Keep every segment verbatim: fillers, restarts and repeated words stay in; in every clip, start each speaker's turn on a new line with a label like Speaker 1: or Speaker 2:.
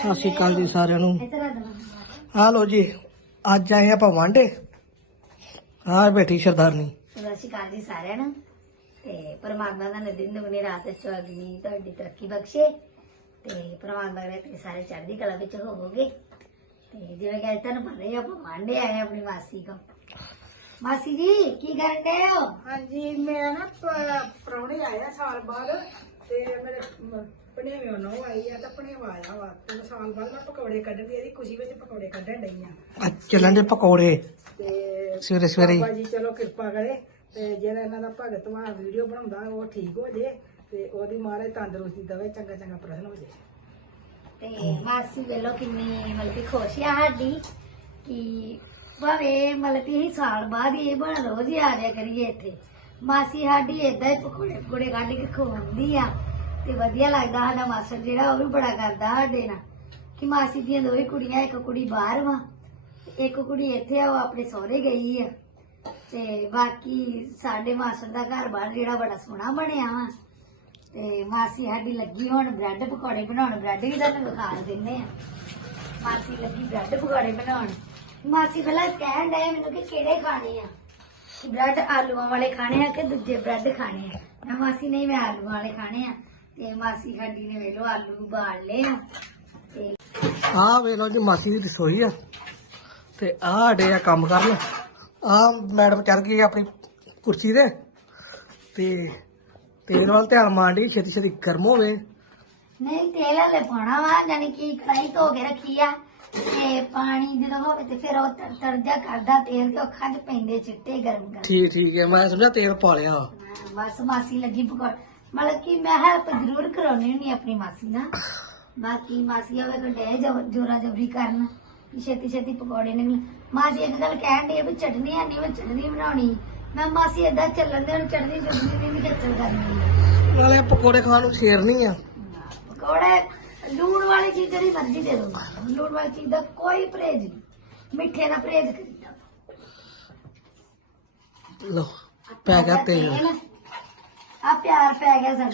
Speaker 1: ਸਤਿ ਸ਼੍ਰੀ ਅਕਾਲ ਜੀ ਸਾਰਿਆਂ ਨੂੰ। ਆ ਲੋ ਜੀ, ਅੱਜ ਆਏ ਆਪਾਂ ਵਾਂਡੇ। ਆ ਬੈਠੀ ਸਰਦਾਰਨੀ।
Speaker 2: ਸਤਿ ਸ਼੍ਰੀ ਅਕਾਲ ਜੀ ਸਾਰਿਆਂ ਨੂੰ। ਤੇ ਪਰਮਾਤਮਾ ਦਾ ਦਿਨ ਦੁਗਣੀ ਰਾਤ ਚੌਗਣੀ ਤੁਹਾਡੀ ਤਰੱਕੀ ਬਖਸ਼ੇ ਤੇ ਪਰਮਾਤਮਾ ਕਰੇ ਤੇ ਸਾਰੇ ਚੜ੍ਹਦੀ ਕਲਾ ਵਿੱਚ ਹੋਵੋਗੇ। ਤੇ ਜਿਵੇਂ ਕਿ ਤੁਹਾਨੂੰ ਪਤਾ ਹੀ ਆਪਾਂ ਵਾਂਡੇ ਆਏ ਆਪਣੀ ਮਾਸੀ ਕੋ। ਮਾਸੀ ਜੀ ਕੀ ਕਰਦੇ ਹੋ?
Speaker 3: ਹਾਂਜੀ ਮੈਂ ਨਾ ਪ੍ਰਾਹੁਣੇ ਆਇਆ ਸਾਲ ਬਾਅਦ ਤੇ ਮੇਰੇ ਭਣੇਵੇਂ ਨੂੰ ਆਈ ਆ ਤਾਂ ਭਣੇਵਾ ਆਇਆ ਵਾ ਤੇ ਸਾਲ ਬਾਅਦ ਮੈਂ ਪਕੌੜੇ ਕੱਢਣ ਦੀ ਇਹਦੀ ਖੁਸ਼ੀ ਵਿੱਚ ਪਕੌੜੇ ਕੱਢਣ ਡਈ ਆ।
Speaker 1: ਅੱਜ ਚੱਲਣ ਦੇ ਪਕੌੜੇ
Speaker 3: ਤੇ
Speaker 1: ਸਵੇਰੇ ਸਵੇਰੇ।
Speaker 3: ਬਾਬਾ ਜੀ ਚਲੋ ਕਿਰਪਾ ਕਰੇ ਤੇ ਜਿਹੜਾ ਇਹਨਾਂ ਦਾ ਭਗਤ ਵਾ ਵੀਡੀਓ ਬਣਾਉਂਦਾ ਉਹ ਠੀਕ ਹੋ ਜੇ ਤੇ ਉਹਦੀ ਮਹਾਰਾਜ ਤੰਦਰੁਸਤੀ ਦੇਵੇ, ਚੰਗਾ ਚੰਗਾ ਪ੍ਰਸ਼ਨ ਹੋ ਜੇ।
Speaker 2: ਤੇ ਮਾਸੀ ਵੇਲੋ ਕਿੰਨੀ ਮਤਲਬ ਕਿ ਖੁਸ਼ ਆ ਸਾਡੀ ਕਿ ਭਾਵੇਂ ਮਤਲਬ ਕਿ ਅਸੀਂ ਸਾਲ ਬਾਅਦ ਹੀ ਇਹ ਬਣ ਰੋਜ਼ ਹੀ ਆ ਜਾਇਆ ਕਰੀਏ ਇੱਥੇ। ਮਾਸੀ ਸਾਡੀ ਏਦਾਂ ਹੀ ਪਕੌੜੇ ਪਕੌੜੇ ਕੱਢ ਕੇ ਖਵਾਉਂਦੀ ਆ ਤੇ ਵਧੀਆ ਲੱਗਦਾ। ਸਾਡਾ ਮਾਸਟਰ ਜਿਹੜਾ ਉਹ ਵੀ ਬੜਾ ਕਰਦਾ ਸਾਡੇ ਨਾਲ ਕਿ ਮਾਸੀ ਦੀਆਂ ਦੋਵੇਂ ਕੁੜੀਆਂ, ਇੱਕ ਕੁੜੀ ਬਾਹਰ ਵਾ ਇੱਕ ਕੁੜੀ ਇੱਥੇ ਆ, ਉਹ ਆਪਣੇ ਸਹੁਰੇ ਗਈ ਆ। ਤੇ ਬਾਕੀ ਸਾਡੇ ਮਾਸਟਰ ਦਾ ਘਰ ਬਾਹਰ ਜਿਹੜਾ ਬੜਾ ਸੋਹਣਾ ਬਣਿਆ ਵਾ। ਤੇ ਮਾਸੀ ਸਾਡੀ ਲੱਗੀ ਹੁਣ ਬ੍ਰੈਡ ਪਕੌੜੇ ਬਣਾਉਣ। ਬ੍ਰੈਡ ਵੀ ਤੁਹਾਨੂੰ ਵਿਖਾ ਦਿੰਦੇ ਆ। ਮਾਸੀ ਲੱਗੀ ਬ੍ਰੈਡ ਪਕੌੜੇ ਬਣਾਉਣ। ਮਾਸੀ ਪਹਿਲਾਂ ਕਹਿਣ ਡਏ ਮੈਨੂੰ ਕਿ ਕਿਹੜੇ ਖਾਣੇ ਆ, ਕਿ ਬ੍ਰੈਡ ਆਲੂਆਂ ਵਾਲੇ ਖਾਣੇ ਆ ਕਿ ਦੂਜੇ ਬ੍ਰੈਡ ਖਾਣੇ ਆ। ਮੈਂ ਮਾਸੀ ਨਹੀਂ, ਮੈਂ ਆਲੂਆਂ ਵਾਲੇ ਖਾਣੇ ਆ। ਤੇ ਮਾਸੀ ਸਾਡੀ ਨੇ ਵੇਲੋ ਆਲੂ ਉਬਾਲ ਲਏ ਆ। ਤੇ
Speaker 1: ਆ ਵੇਲੋ ਜੀ ਮਾਸੀ ਦੀ ਰਸੋਈ ਆ ਤੇ ਆ ਸਾਡੇ ਆ ਕੰਮ ਕਰਨ। ਆ ਮੈਡਮ ਚੜ ਗਈ ਆਪਣੀ ਕੁਰਸੀ ਤੇ ਤੇ ਤੇਲ ਵੱਲ ਧਿਆਨ ਮਾਰਦੀ, ਛੇਤੀ ਛੇਤੀ ਗਰਮ ਹੋਵੇ।
Speaker 2: ਨਹੀਂ ਤੇਲ ਹਲੇ ਪਾਉਣਾ ਵਾ, ਜਾਨੀ ਕਿ ਕੜਾਈ ਧੋ ਕੇ ਰੱਖੀ ਆ ਤੇ ਪਾਣੀ ਜਦੋਂ ਹੋਵੇ ਤੇ ਫਿਰ ਉਹ ਤਰ ਤਰ ਜਾ ਕਰਦਾ ਤੇਲ ਤੇ ਅੱਖਾਂ 'ਚ ਪੈਂਦੇ ਚਿੱਟੇ ਗਰਮ ਗਰਮ।
Speaker 1: ਠੀਕ ਠੀਕ ਹੈ, ਮੈਂ ਸਮਝਿਆ ਤੇਲ ਪਾ ਲਿਆ।
Speaker 2: ਬਸ ਮਾਸੀ ਲੱਗੀ ਪਕੌੜੇ, ਮਤਲਬ ਕਿ ਮੈਂ ਹੈਲਪ ਜ਼ਰੂਰ ਕਰਾਉਣੀ ਹੁੰਦੀ ਆਪਣੀ ਮਾਸੀ ਨਾਲ। ਬਾਕੀ ਮਾਸੀ ਆਵੇ ਕੋਈ ਜੋਰਾ ਜਬਰੀ ਕਰਨ ਕਿ ਛੇਤੀ ਛੇਤੀ ਪਕੌੜੇ ਨਿਕਲ। ਮਾਸੀ ਇੱਕ ਗੱਲ ਕਹਿਣ ਡਈ ਵੀ ਚਟਨੀ ਹੈ ਨਹੀਂ, ਮੈਂ ਚਟਨੀ ਬਣਾਉਣੀ। ਮੈਂ ਮਾਸੀ ਏਦਾਂ ਚੱਲਣ ਦੇ ਹੁਣ ਚਟਨੀ ਚਟਨੀ ਦੀ ਵੀ ਖੇਚਲ ਕਰਨੀ।
Speaker 1: ਨਾਲੇ ਪਕੌੜੇ ਖਾਣ ਨੂੰ ਸ਼ੇਰ ਨਹੀਂ ਆ।
Speaker 2: ਪਕੌੜੇ ਲੂਣ ਵਾਲੀ ਚੀਜ਼ ਜਿਹੜੀ ਮਰਜ਼ੀ ਦੇ ਦੋ, ਲੂਣ ਵਾਲੀ ਚੀਜ਼ ਦਾ ਕੋਈ ਪਰਹੇਜ਼ ਨਹੀਂ, ਮਿੱਠੇ ਦਾ ਪਰਹੇਜ਼ ਕਰੀਦਾ।
Speaker 1: ਲੋ ਪੈ ਗਿਆ ਤੇਲ।
Speaker 2: ਆ ਪਿਆਰ ਪੈ ਗਿਆ ਸਾਡਾ।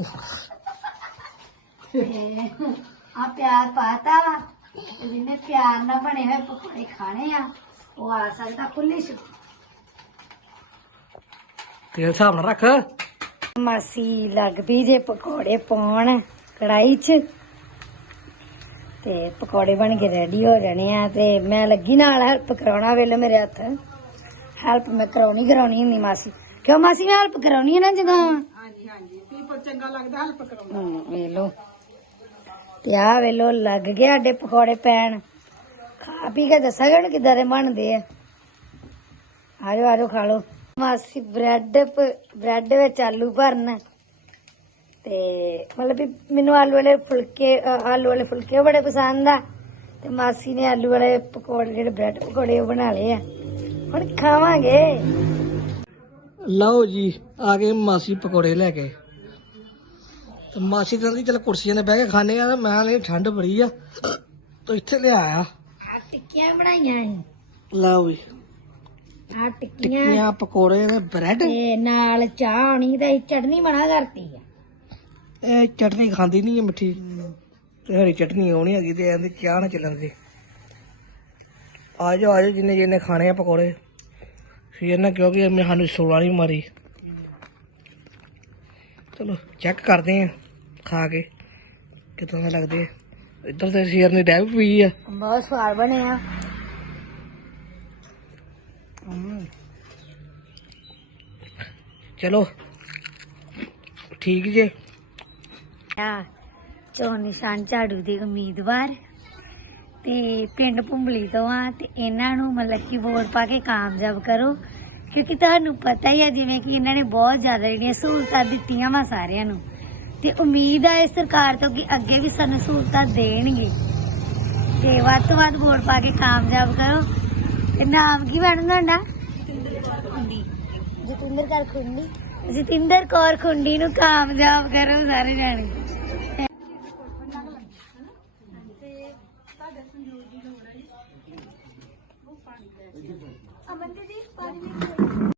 Speaker 2: ਆ ਪਿਆਰ ਪਾਤਾ ਵਾ। ਜਿਹਨੇ ਪਿਆਰ ਨਾਲ ਬਣੇ ਹੋਏ ਪਕੌੜੇ ਖਾਣੇ ਆ ਉਹ ਆ ਸਕਦਾ ਖੁੱਲੀ ਛੁੱਟੀ।
Speaker 1: ਤੇਲ ਹਿਸਾਬ ਨਾਲ ਰੱਖ।
Speaker 2: ਮਾਸੀ ਲੱਗ ਪਈ ਜੇ ਪਕੌੜੇ ਪਾਉਣ ਕੜਾਈ 'ਚ ਤੇ ਪਕੌੜੇ ਬਣ ਕੇ ਰੈਡੀ ਹੋ ਜਾਣੇ ਆ। ਤੇ ਮੈਂ ਲੱਗੀ ਨਾਲ ਹੈਲਪ ਕਰਾਉਣਾ। ਵੇਲੇ ਮੇਰੇ ਹੱਥ ਹੈਲਪ ਮੈਂ ਕਰਾਉਣੀ ਕਰਾਉਣੀ ਹੁੰਦੀ ਮਾਸੀ। ਕਿਉਂ ਮਾਸੀ ਮੈਂ ਹੈਲਪ ਕਰਾਉਣੀ ਹੈ ਨਾ ਜਦੋਂ।
Speaker 3: ਹਾਂਜੀ ਹਾਂਜੀ ਪੀਪਲ ਚੰਗਾ ਲੱਗਦਾ ਹੈਲਪ ਕਰਾਉਣਾ।
Speaker 2: ਵੇਲੋ ਤੇ ਆ ਵੇਲੋ ਲੱਗ ਗਏ ਸਾਡੇ ਪਕੌੜੇ ਪੈਣ। ਖਾ ਪੀ ਕੇ ਦੱਸਾਂਗੇ ਹੁਣ ਕਿੱਦਾਂ ਦੇ ਬਣਦੇ ਆ। ਆਜੋ ਆਜੋ ਖਾ ਲੋ। ਮਾਸੀ ਬ੍ਰੈਡ ਬ੍ਰੈਡ ਵਿੱਚ ਆਲੂ ਭਰਨ ਤੇ ਮਤਲਬ ਵੀ ਮੈਨੂੰ ਆਲੂ ਵਾਲੇ ਫੁਲਕੇ ਆਲੂ ਵਾਲੇ ਫੁਲਕੇ ਬੜੇ ਪਸੰਦ ਆ। ਤੇ ਮਾਸੀ ਨੇ ਆਲੂ ਵਾਲੇ ਪਕੌੜੇ ਜਿਹੜੇ ਬ੍ਰੈਡ ਪਕੌੜੇ ਉਹ ਬਣਾ ਲਏ ਆ। ਹੁਣ ਖਾਵਾਂਗੇ।
Speaker 1: ਲਓ ਜੀ ਆ ਗਏ ਮਾਸੀ ਪਕੌੜੇ ਲੈ ਕੇ। ਤੇ ਮਾਸੀ ਕਹਿੰਦੀ ਚਲ ਕੁਰਸੀਆਂ ਤੇ ਬਹਿ ਕੇ ਖਾਣੇ ਆ। ਮੈਂ ਲਈ ਠੰਡ ਬੜੀ ਆ ਤੇ ਇੱਥੇ ਲਿਆ ਆ।
Speaker 2: ਆ ਟਿੱਕੀਆਂ ਬਣਾਈਆਂ
Speaker 1: ਲਓ ਵੀ
Speaker 2: ਆ ਟਿੱਕੀਆਂ
Speaker 1: ਟਿੱਕੀਆਂ ਪਕੌੜੇ ਤੇ ਬ੍ਰੈਡ
Speaker 2: ਤੇ ਨਾਲ ਚਾਹ ਆਉਣੀ ਤੇ ਚਟਨੀ ਬਣਾ ਕਰਤੀ ਆ।
Speaker 1: ਇਹ ਚਟਨੀ ਖਾਂਦੀ ਨਹੀਂ ਹੈ ਮਿੱਠੀ ਤੇ ਹਰੀ ਚਟਨੀ ਆਉਣੀ ਹੈਗੀ ਤੇ ਇਹਦੇ ਚਾਹ ਨਾ ਚੱਲਣ ਦੇ। ਆ ਜਾਓ ਆ ਜਾਓ ਜਿੰਨੇ ਜਿੰਨੇ ਖਾਣੇ ਆ ਪਕੌੜੇ ਫਿਰ ਨਾ, ਕਿਉਂਕਿ ਮੈਂ ਸਾਨੂੰ ਸੋਲਾਂ ਨਹੀਂ ਮਾਰੀ। ਚਲੋ ਚੈੱਕ ਕਰਦੇ ਆ ਖਾ ਕੇ ਕਿੱਦਾਂ ਦਾ ਲੱਗਦੇ। ਇੱਧਰ ਤੇ ਸ਼ੇਰ ਨੇ ਡੈਵ ਪਈ ਆ।
Speaker 2: ਬਹੁਤ ਸਵਾਦ ਬਣੇ ਆ।
Speaker 1: ਚਲੋ ਠੀਕ ਜੇ।
Speaker 2: ਆ ਚੋਣ ਨਿਸ਼ਾਨ ਝਾੜੂ ਦੇ ਉਮੀਦਵਾਰ ਤੇ ਪਿੰਡ ਭੁੰਬਲੀ ਤੋਂ ਆ। ਤੇ ਇਹਨਾਂ ਨੂੰ ਮਤਲਬ ਕਿ ਵੋਟ ਪਾ ਕੇ ਕਾਮਯਾਬ ਕਰੋ, ਕਿਉਂਕਿ ਤੁਹਾਨੂੰ ਪਤਾ ਹੀ ਆ ਜਿਵੇਂ ਕਿ ਇਹਨਾਂ ਨੇ ਬਹੁਤ ਜ਼ਿਆਦਾ ਜਿਹੜੀਆਂ ਸਹੂਲਤਾਂ ਦਿੱਤੀਆਂ ਵਾ ਸਾਰਿਆਂ ਨੂੰ। ਤੇ ਉਮੀਦ ਆ ਇਸ ਸਰਕਾਰ ਤੋਂ ਕਿ ਅੱਗੇ ਵੀ ਸਾਨੂੰ ਸਹੂਲਤਾਂ ਦੇਣਗੇ। ਤੇ ਵੱਧ ਤੋਂ ਵੱਧ ਵੋਟ ਪਾ ਕੇ ਕਾਮਯਾਬ ਕਰੋ। ਤੇ ਨਾਮ ਕੀ ਬਣਦਾ ਤੁਹਾਡਾ? ਜਤਿੰਦਰ ਕੌਰ ਖੁੰਡੀ। ਜਤਿੰਦਰ ਕੌਰ ਖੁੰਡੀ ਨੂੰ ਕਾਮਯਾਬ ਕਰੋ ਸਾਰੇ ਜਾਣੇ।